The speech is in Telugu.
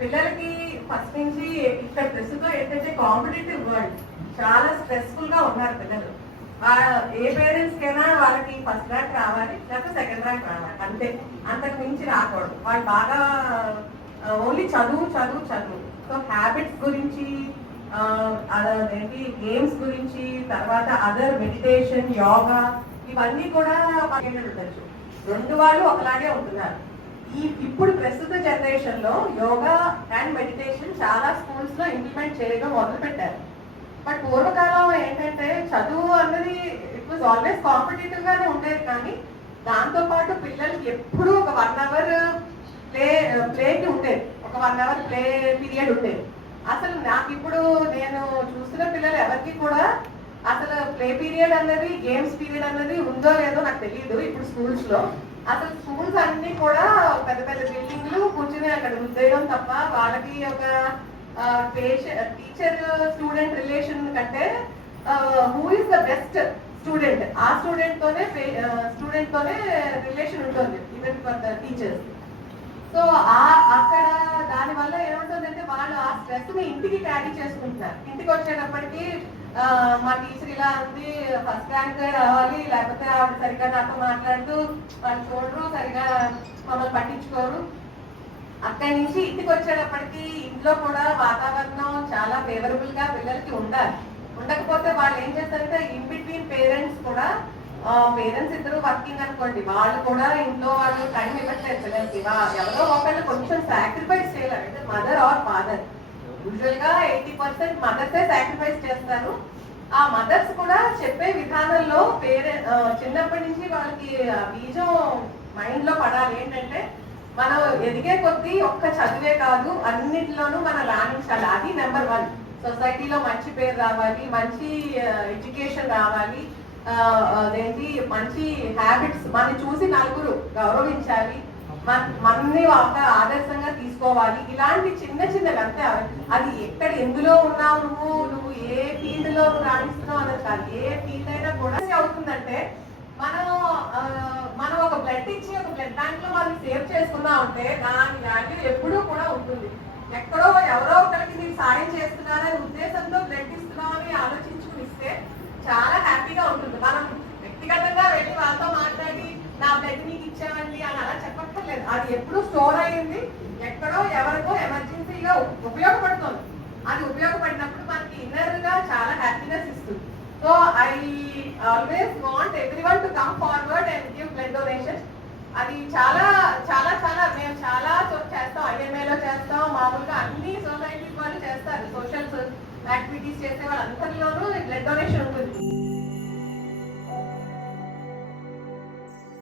పిల్లలకి ఫస్ట్ నుంచి ఇక్కడ ప్రస్తుతం ఏంటంటే కాంపిటేటివ్ వరల్డ్, చాలా స్ట్రెస్ఫుల్ గా ఉన్నారు పిల్లలు. ఏ పేరెంట్స్ కైనా వాళ్ళకి ఫస్ట్ ర్యాంక్ రావాలి, లేకపోతే సెకండ్ ర్యాంక్ రావాలి, అంతే. అంతకు మించి రాకూడదు. వాళ్ళు బాగా ఓన్లీ చదువు చదువు చదువు. సో హ్యాబిట్స్ గురించి, అదేంటి గేమ్స్ గురించి, తర్వాత అదర్ మెడిటేషన్, యోగా, ఇవన్నీ కూడా ఉండొచ్చు. రెండు వాళ్ళు ఒకలాగే ఉంటున్నారు. ఇప్పుడు ప్రస్తుత జనరేషన్ లో యోగా అండ్ మెడిటేషన్ చాలా స్కూల్స్ లో ఇంప్లిమెంట్ చేయడం మొదలు పెట్టారు. బట్ పూర్వకాలం ఏంటంటే చదువు అన్నది ఇట్ వాజ్ ఆల్వేస్ కాంపిటేటివ్ గానే ఉండేది, కానీ దాంతో పాటు పిల్లలకి ఎప్పుడూ ఒక 1 అవర్ ప్లేకి ఉండేది, ఒక 1 అవర్ ప్లే పీరియడ్ ఉండేది. అసలు నాకు ఇప్పుడు నేను చూస్తున్న పిల్లలు ఎవరికి కూడా అసలు ప్లే పీరియడ్ అన్నది, గేమ్స్ పీరియడ్ అన్నది ఉందో లేదో నాకు తెలియదు. ఇప్పుడు స్కూల్స్ లో అసలు స్కూల్స్ అన్ని కూడా పెద్ద పెద్ద బిల్డింగ్లు కూర్చుని అక్కడ ఉద్యోగం తప్ప వాళ్ళకి ఒక టీచర్ స్టూడెంట్ రిలేషన్ కంటే who is the best student, ఆ స్టూడెంట్ తోనే రిలేషన్ ఉంటుంది even for the teachers. So అక్కడ దానివల్ల ఏముంటుందంటే వాళ్ళు ఆ స్ట్రెస్ ని ఇంటికి క్యారీ చేసుకుంటున్నారు. ఇంటికి వచ్చేటప్పటికి మా టీచర్ ఇలా అంది, ఫస్ట్ ర్యాంక్ రావాలి, లేకపోతే ఆవిడ సరిగ్గా నాతో మాట్లాడుతూ వాళ్ళు చూడరు, సరిగా మమ్మల్ని పట్టించుకోరు. అక్కడి నుంచి ఇంటికి వచ్చేటప్పటికి ఇంట్లో కూడా వాతావరణం చాలా ఫేవరబుల్ గా పిల్లలకి ఉండాలి. ఉండకపోతే వాళ్ళు ఏం చేస్తారంటే ఇన్ బిట్వీన్ పేరెంట్స్ కూడా, పేరెంట్స్ ఇద్దరు వర్కింగ్ అనుకోండి, వాళ్ళు కూడా ఇంట్లో వాళ్ళు టైం ఇవ్వట్లేదు పిల్లలకి. ఎవరో ఒకళ్ళు కొంచెం సాక్రిఫైస్ చేయాలి, అంటే మదర్ ఆర్ ఫాదర్. యూజువల్ గా 80% మదర్సే సాక్రిఫైస్ చేస్తారు. ఆ మదర్స్ కూడా చెప్పే విధానంలో చిన్నప్పటి నుంచి వాళ్ళకి బీజం మైండ్ లో పడాలి. ఏంటంటే మనం ఎదిగే కొద్దీ ఒక్క చదివే కాదు, అన్నిటిలోనూ మనం రాణించాలి. అది నెంబర్ 1. సొసైటీలో మంచి పేరు రావాలి, మంచి ఎడ్యుకేషన్ రావాలి, అదేంటి మంచి హ్యాబిట్స్, మనని చూసి నలుగురు గౌరవించాలి, మనని ఒక ఆదర్శంగా తీసుకోవాలి. ఇలాంటి చిన్న చిన్నవి, అంతే. అది ఎక్కడ ఎందులో ఉన్నావు, నువ్వు ఏ ఫీల్డ్ లో రాణిస్తున్నావు అన్నది కాదు. ఏ ఫీల్డ్ అయినా కూడా అవుతుందంటే మనం ఒక బ్లడ్ ఇచ్చి ఒక బ్లడ్ బ్యాంక్ లో వాళ్ళని సేవ్ చేసుకున్నా ఉంటే దాని వాల్యూ ఎప్పుడూ కూడా ఉంటుంది. ఎక్కడో ఎవరో ఒకరికి మీరు సాయం చేస్తున్నారనే ఉద్దేశంతో బ్లడ్ ఇస్తున్నామని ఆలోచించుకుని ఇస్తే చాలా హ్యాపీగా ఉంటుంది. మనం వ్యక్తిగతంగా వెళ్ళి వాళ్ళతో మాట్లాడి నా బ్లడ్ నీకు ఇచ్చామండి అని అలా చెప్పక్కర్లేదు. అది ఎప్పుడు స్టోర్ అయ్యింది, ఎక్కడో ఎవరికో ఎమర్జెన్సీగా ఉపయోగపడుతుంది. అది ఉపయోగపడినప్పుడు మనకి ఇన్నర్ గా చాలా హ్యాపీనెస్ ఇస్తుంది. So I always want everyone to come forward and give blood donation. అది చాలా చాలా చాలా మేము చాలా చేస్తాం, ఐఎంఏలో చేస్తాం, మామూలుగా అన్ని సొసైటీ వాళ్ళు చేస్తారు. సోషల్ యాక్టివిటీస్ చేసే వాళ్ళందరిలోనూ బ్లడ్ డొనేషన్ ఉంటుంది.